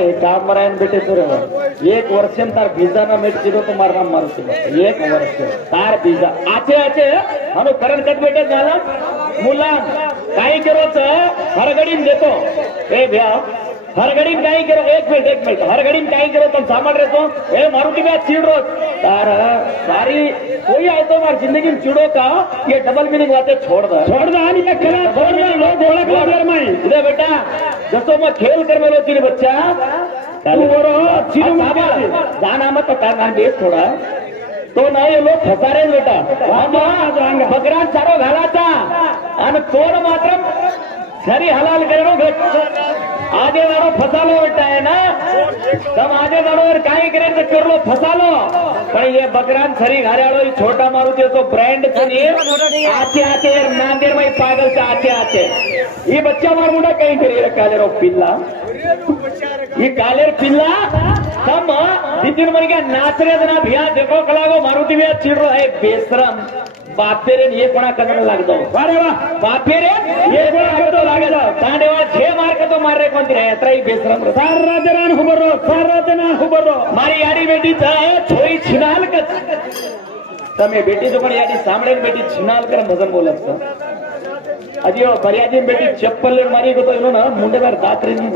नहीं काम मरायन बेटे तो एक वर्ष तार वीजा ना मेट चिरो तो मार नाम मारू एक वर्ष तार वीजा आचे आचे हम करण कट बेटे झाला मुला काही करोच हरगडीन देतो ए भ्या हरगडीन काही करो एक मिनिट हरगडीन काही करो तुम सामान रहतो ए मारुति में चिड़ो तार सारी कोई आए तो मार जिंदगी में चिड़ो का ये डबल मीनिंग बातें छोड़ दो आणि कला छोड़ दो लोग ओळख लागले माई इधर बेटा जसो मैं खेल कर मेलो चिरी बच्चा तू बरो चिरू जाना मत तार बेस थोडा तो नाही लोक फसारे बेटा बकरा सारो घालाचा आणि तोड मात्र सरी हलाल करो आगे वालों फसालो बेटा है ना तब आगे वालों काय करायचं कर लो फसालो पण ये बकरान सरी घाऱ्यालो छोटा मारुति तो ब्रांड आचे आचे नांदेड़ में पागल से आचे आचे ये बच्चा मार मुंडा कहीं करे कालेरो पिल्ला ये कालेर पिल्ला तम दिन मन के नाचरे जना भिया देखो कलागो मारुति में चिड़ो है बेशरम बापेरे ये कोणा कदर लागतो अरे वा बापेरे ये कोणा कदर लागतो तांडेवा छे मार के तो मार रे कोणती रे यात्राई बेशरम सार राजरान हुबरो मारी याडी बेटी जाए थोड़ी छिनाल कर तमे बेटी जो पण याडी सामळे बेटी छिनाल कर मजन बोलत अजी ओ बरियाजी बेटी चप्पल मारी गो तो इनो ना मुंडेवर दातरी नी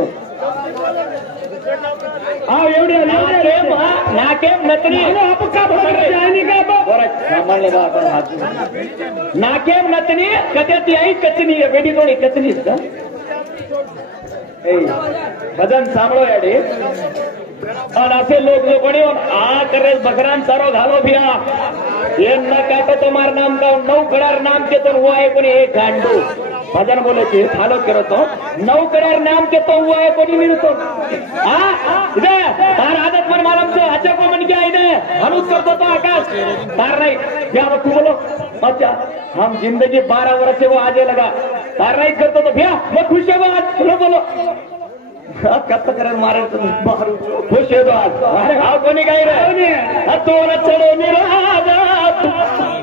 हाँ एवढे नाकेम नतनी नाकेम नतनी कत्याची आई कचनी आहे बेटी थोडी कचनीच का भजन सांभळो याडे आणि असे लोक जो कोणी आ करे बकरान सारो घालो भिया ये न काटो तो मार नाम का नौ कडार नाम के तो हुआ है कोणी एक गांडू भजन बोले थे फॉलो करो तो नौ कडार नाम के तो हुआ है कोणी मिळतो इधर तार आदत मन मालूम से अच्छा को मन क्या इधर अनुस करतो तो आकाश तार नहीं क्या तू बोलो अच्छा हम जिंदगी 12 वर्ष से वो आगे लगा तार नहीं करतो तो भैया मैं खुश है वो आज बोलो बोलो कत्त करण मारे तो मारू खुश है तो आज अरे हां कोणी काय रे तोर चढो निराजा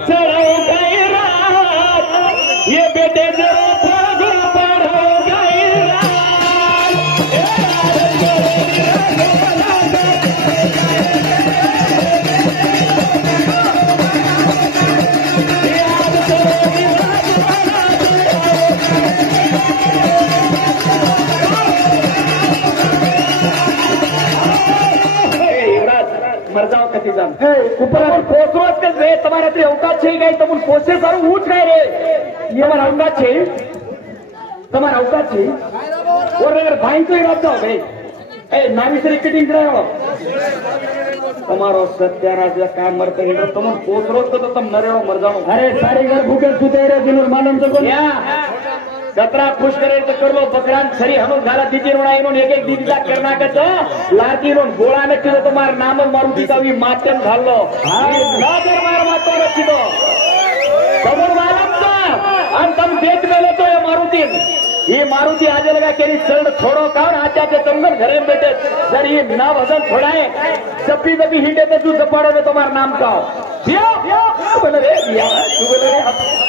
चढो काय रात ये बेटे जरा भागो पढ़ो गई मर जाओ कति जान ऊपर पोसरोज के रे तुम्हारे ते औकात छे गई तुम पोसे सारू उठ गए रे ये हमारा औकात छे तुम्हारा औकात छे और अगर भाई तो इराद जाओ भाई ए नामी से रिकटिंग कराओ तुम्हारो सत्यानाश या काम मरते हैं तुम पोसरोज को तो तुम नरे मर जाओ अरे सारे घर भूखे सुते रहे दिन मालूम तो को या कतरा खुश करे तो कर लो बकरान सरी हम घाला दीदी रोना इनो एक एक दीदी करना का तो लाती रो गोळा ने किलो तुम्हार नाम मारुति का भी माध्यम घाल लो नागर मार मातो रखी दो खबर मालूम था हम तुम देख मेले तो ये मारुति आज लगा केरी चल थोड़ो का आचा के तुमगन घरे में बैठे सर ये ना वजन थोड़ा है सपी दबी हिंडे ते तू जपाड़ो में तुम्हारा नाम का बोले रे तू बोले रे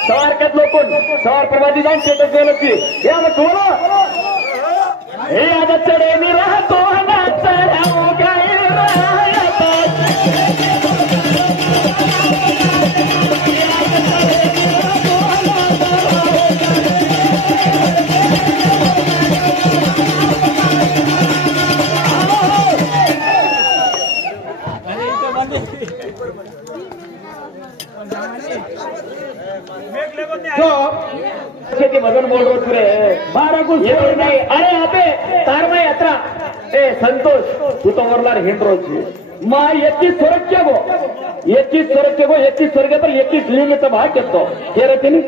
सवार कद लोकन सवार प्रवादी जान से तो गेलो की या मत बोलो हे आदत चढ़े में रह तो ना चढ़ाओ गए शेती मधून बोल रो तुरे 12 को नहीं अरे आपे तार में यात्रा ए संतोष तू तो वरला हिंड्रो छी मा 21 स्वर्ग पर 21 लिंग तो भाग करतो हे रे तिनी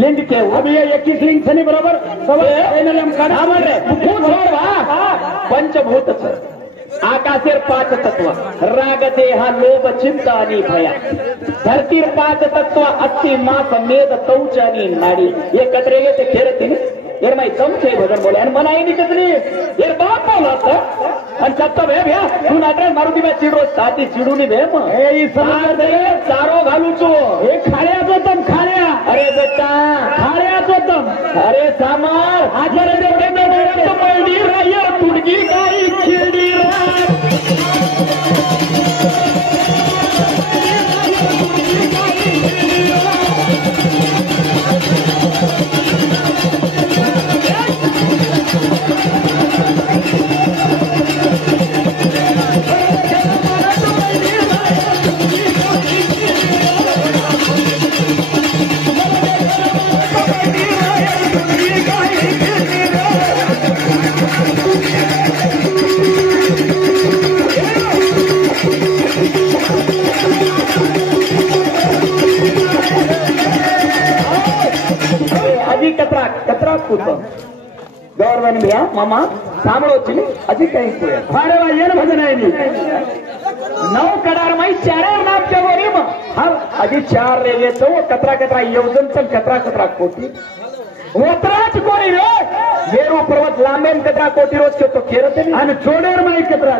लिंग के अभी ये 21 लिंग छनी बरोबर सब एनले हम काढा मार रे तू छोड़ वा पंचभूत आकाशेर 5 तत्व राग देहा लोभ चिंता आणि भया धरतीर 5 तत्व अस्थि मास मेद तौच आणि नाडी ये कतरेगे ते खेळते यार माई चमचे भजन बोले आणि मनाई निकतली यार बाप बोलत आणि सत्ता भे भ्या तू नाटक मारुती में चिडो साथी चिडूनी भे म ए ई समज दे चारो घालू चो हे खाळ्याचो तम खाळ्या अरे बेटा खाळ्याचो तम अरे सामार आजरे दे तो मळडी राय तुडगी गाई पण भ्या मामा सांभळोची अजी काही पुढे अरे वा ये भजन आहे नी 9 कडार माई चार नाम के वरी मग हा अजी 4 रेगे तो कतरा कतरा योजन पण कतरा कतरा कोटी वत्राच कोणी रे वेरू पर्वत लांबेन कतरा कोटी रोज के तो केरते आणि छोडेर माई कतरा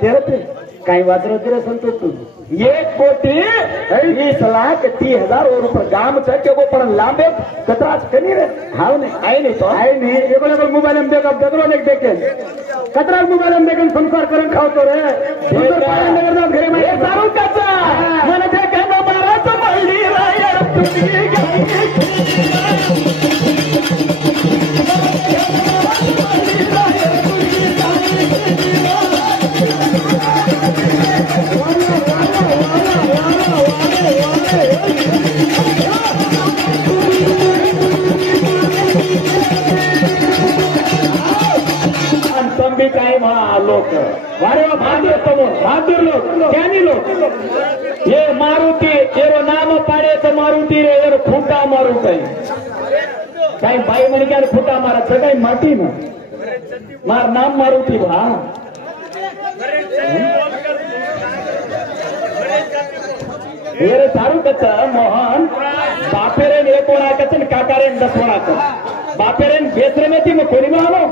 केरते काही वाजरो तिरे संतोष तू 1 कोटी 20,30,000 रुपये गाम के वो पण लांबे कतराच कनी रे हाव ने आई नहीं तो आहे नी एवढे मोबाईल में देखा दगरो लेक देखे कतरा मोबाईल में देखन संस्कार करून खावतो रे सुंदर पाणी नगर ना घरे माई सारू कचा मन ते कहनो महाराज मल्ली रायर तुझी काय लोक वारे बहादुर लोक ज्ञानी लोक ये मारुती एरो नाम पाडे तो मारुती रे एरो फुटा मारू काही बाई म्हणे काय फुटा मारा काही माती ना मार नाम मारुती भा रे सारू कच मोहन बापेरेन 1 कोणाकच काकारेन 10 कोणाकच बापेरेन बेसरे में थी मैं कोनी मानो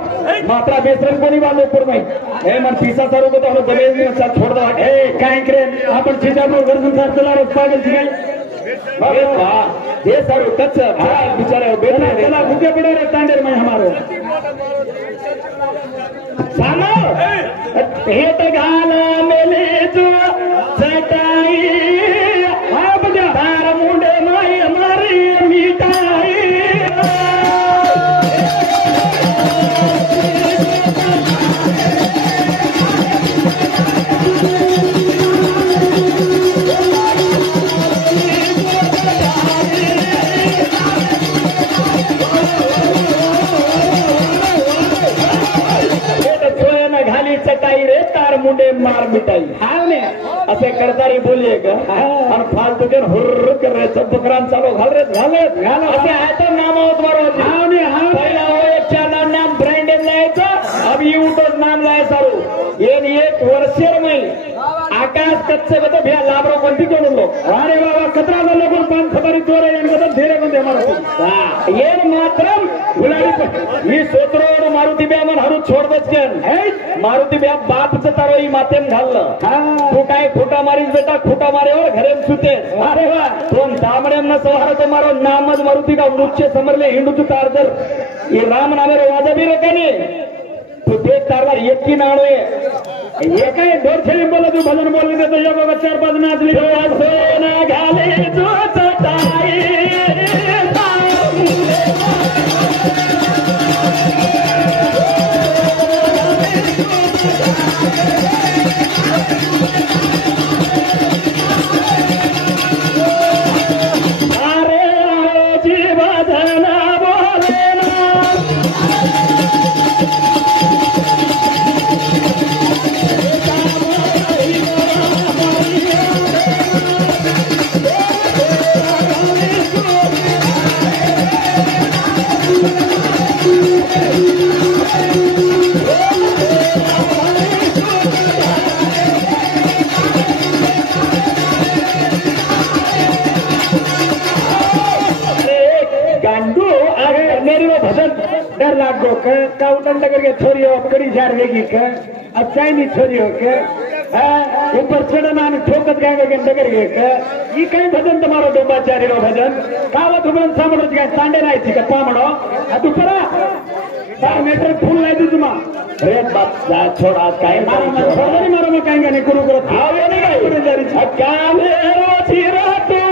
मात्रा बेसरन कोनी मानो पर मैं हे मन पीसा सारू को तो हम जमीन में साथ छोड़ दो ए काहे करे आपण चिजापूर घर संसार चला रो पागल छी अरे वाह ये सारू कच्च बेचारे बेटा चला भूखे पड़े रे तांडेर में हमारो सानो पेट गाला मेले जो सटाई हां बजा तार मुंडे माई हमारी मिठाई मुंडे मार मिटाई हा ने असे करतारी बोलिये का आणि फालतू के हुर्र कर रहे सब बकरान चालो घाल रे घाल असे आहे तर नाम मारो हा ने हा पहिला हो एक चार नाम ब्रँडेड लायचं अब यूट्यूब नाम लाय सारू येन 1 वर्षेर मै आकाश कच्चे बत भ्या लाभरो कोणती कोण लोक अरे बाबा 17 लोक 5 खबरी चोर येन बत धीरे कोणते मारो हा येन मात्र गुलाडी मी सोत्रोड मारुती ब्या मन हरु छोड बचन हे मारुती ब्या बापचं तारोई मातेम घाललं तू काय खोटा मारीस बेटा खोटा मारेवर घरेम सुते अरे वा दोन दामड्याम न सवार मारो नामज मारुती का वृक्ष समरले हिंदू तू तारदर ये राम नामेर वाजबी रे कने तू ते तारला एकी नाणोय ये काय दोरछेली बोल तू भजन बोलले तो यो बाबा 4-5 नाचली सोना घाले जो चटाई डर लागो का उठंड करके छोरी हो कड़ी झार वेगी का अच्छा नहीं छोरी हो के ऊपर चढ़ना ठोकत गाएंगे के डगर गए का ये कहीं भजन तुम्हारो डोंबाचारी रो भजन कावा तुम्हें सामड़ो का सांडे नहीं थी का पामड़ो तू परा 4 मीटर फूल नहीं दी तुम अरे बाप जा छोड़ आज काहे मारो मैं कहेंगे नहीं गुरु करो आवे नहीं गई गुरु जारी काम रो चीरा तू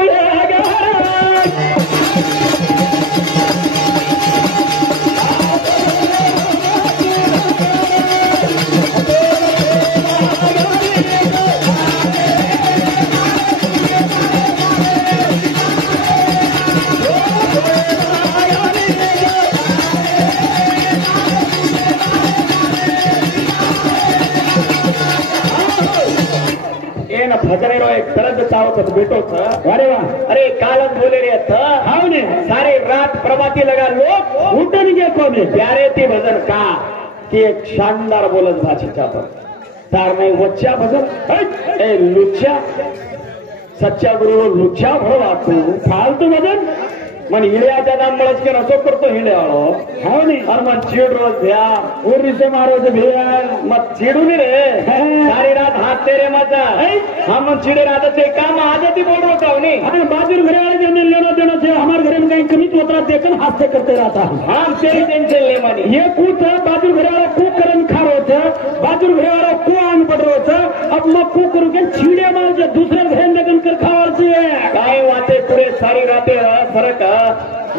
भजनेरो एक तरह चावत बेटो था अरे वाह अरे कालम बोले रे था हाँ ने सारे रात प्रभाती लगा लोग उठन के कोने प्यारे ती भजन का ती एक शानदार बोलत भाषेच्या पण तार नाही वच्च्या भजन ए लुच्च्या सच्चा गुरु लुच्च्या भरवा तू फालतू भजन मन हिळ्याच्या नाम मळच के रसो करतो हिळ्याळो हो नी और मन चीड रोज भ्या उर्री से मारो से भैया मत चिडू नी रे सारी रात हाथ तेरे मजा हम मन चिड़े रात से काम आदती बोल रहा हूँ नहीं हाँ बाजू घरे वाले जन लेना देना से हमारे घरे में कहीं कमी चोतरा देखकर हाथ से करते रहता हम तेरी टेंशन ले मानी ये कूत बाजू घरे वाला कू करन खा रो छे बाजू घरे वाला कू आन पड़ रो छे अब मैं कू करू के छीड़े मार जे दूसरे घरे में लगन कर खावर छे काय वाते पूरे सारी राते फरक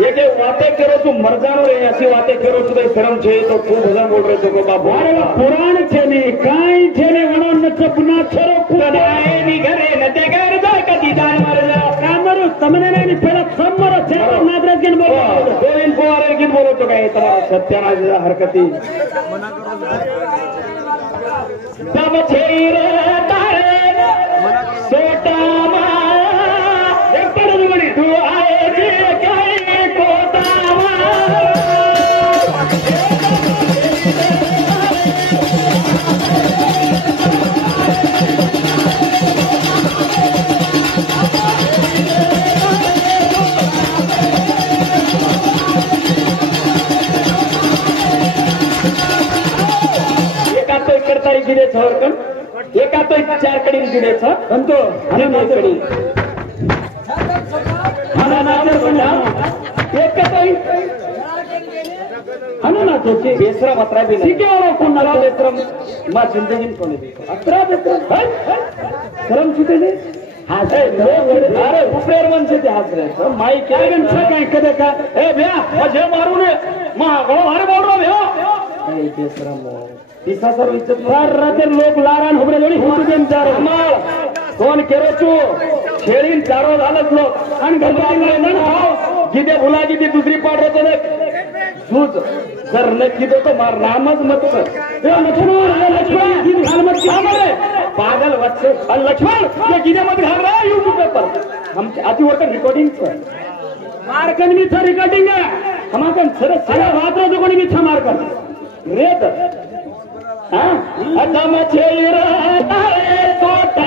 ये के वाते करो तू मर जानो रे ऐसी वाते करो तू तो शर्म छे तो तू भजन बोल रहे तो बाबू अरे वो पुराण छे ने काई छे ने वनो न चपना छरो कुदाए नी घरे न ते घर जा कदी जान मर जा कामरो तमने ने पहला समरो छे नागराज के बोलो गोविंद कुमार की बोलो तो काय तुम्हारा सत्यानाश हरकती तब छे रे तारे सोटा मा एक पड़ो बड़ी तू आए जे काय कोतावा गिरे छवरकन एका तो 4 कडी गिरे छ अंतो आणि 9 कडी हाना नाचर बंदा एक तो हाना ना तो के बेसरा मात्रा भी नहीं के और कोण ना बेसरा मा जिंदगी कोणी अत्रा बेसरा करम छुटे ने हासे अरे उपरेर मन से हास रे माई काय गन काय कदे का ए भैया मजे मारू ने मा गळो मारे बोल रो भैया ए बेसरा मो दिसा सर इज्जत मार राते लोक लारान होबरे जोडी हुटू देन चार माळ कोण केरो चू छेळीन चारो झालत लोक आणि गणपती नाही खाओ जिथे भुला जिथे दुसरी पाड होतो ने झूज जर न किदो तो मार नामच मत कर ए लक्ष्मण जी घाल मत क्या पागल वत्स लक्ष्मण ये गिने मत घाल रहा यूट्यूब पर हम आती वर्क रिकॉर्डिंग सर मारकन मी था रिकॉर्डिंग है हमाकन सर सारा रात्र जो कोणी मी था मारकन रेत आता मचे रे सोटा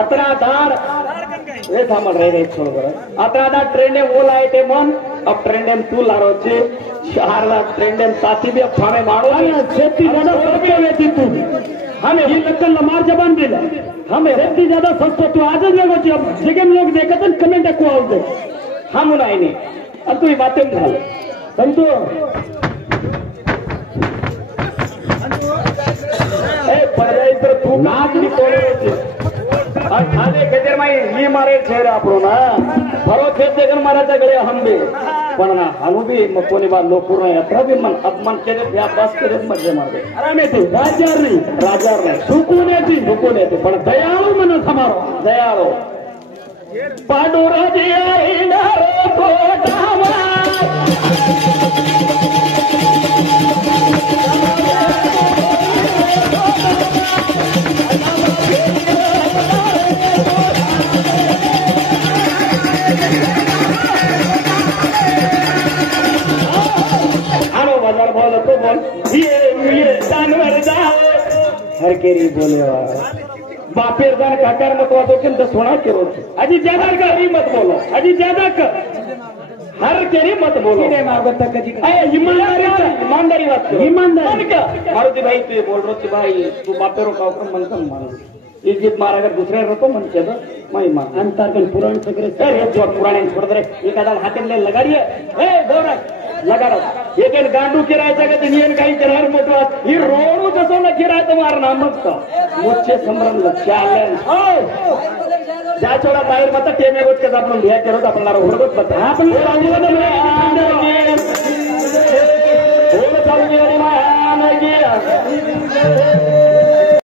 अतराधार रे थांबल रे छोड़ कर अतराधार ट्रेंड में वो लाए थे मन अब ट्रेंड में तू लारो छे शहरला ट्रेंड में साथी भी फामे मारो सेफ्टी ज्यादा सस्ते वेती तू हमें ये लक्कन मार जबान दिला हमें सेफ्टी ज्यादा सस्ता तू आज लोगो छे अब जगह लोग देखत कमेंट को आवते हम नाही ने अब तू बातें घाल संतो ए पडजाई तर तू नाच नी तोडे खाने खेतर माई ही मारे छेर आपलो ना भरो खेत देखन माराचा गळे हंबे पण ना हानु भी कोणी बा लोकपूर्ण यात्रा भी मन अपमान केले या बस केले मजे मारले आरामे तू राजार नाही सुकून येते पण दयाळू मन समारो दयाळू पांडुराजी येणार कोटावा ये जानवर जाओ हर केरी बोले बापेर जान काकार मत वादो के दस होना के रोज अजी ज्यादा कर मत बोलो अजी ज्यादा कर हर केरी मत बोलो ने मागत कजी ईमानदारी बात करो ईमानदारी क्या मारुति भाई तू ये बोल रहा तू भाई तू बापेरो का ऊपर मन कम मान इज्जत मार अगर दूसरे रो तो मन के दो मैं मान अंतर कन पुराण सगरे अरे जो पुराणे छोड़ दे एखादा हाथे ले लगाड़िए ए दोरा लगाडो एक गांडू किरायचा का तिने काही करणार मोठं ही रोडू जसो न किराय तो मार नामच का मोठे संभ्रम चॅलेंज ज्या छोडा बाहेर मत टेमे गोट के आपण भिया करत आपल्याला रोडच बता आपण बोल चालू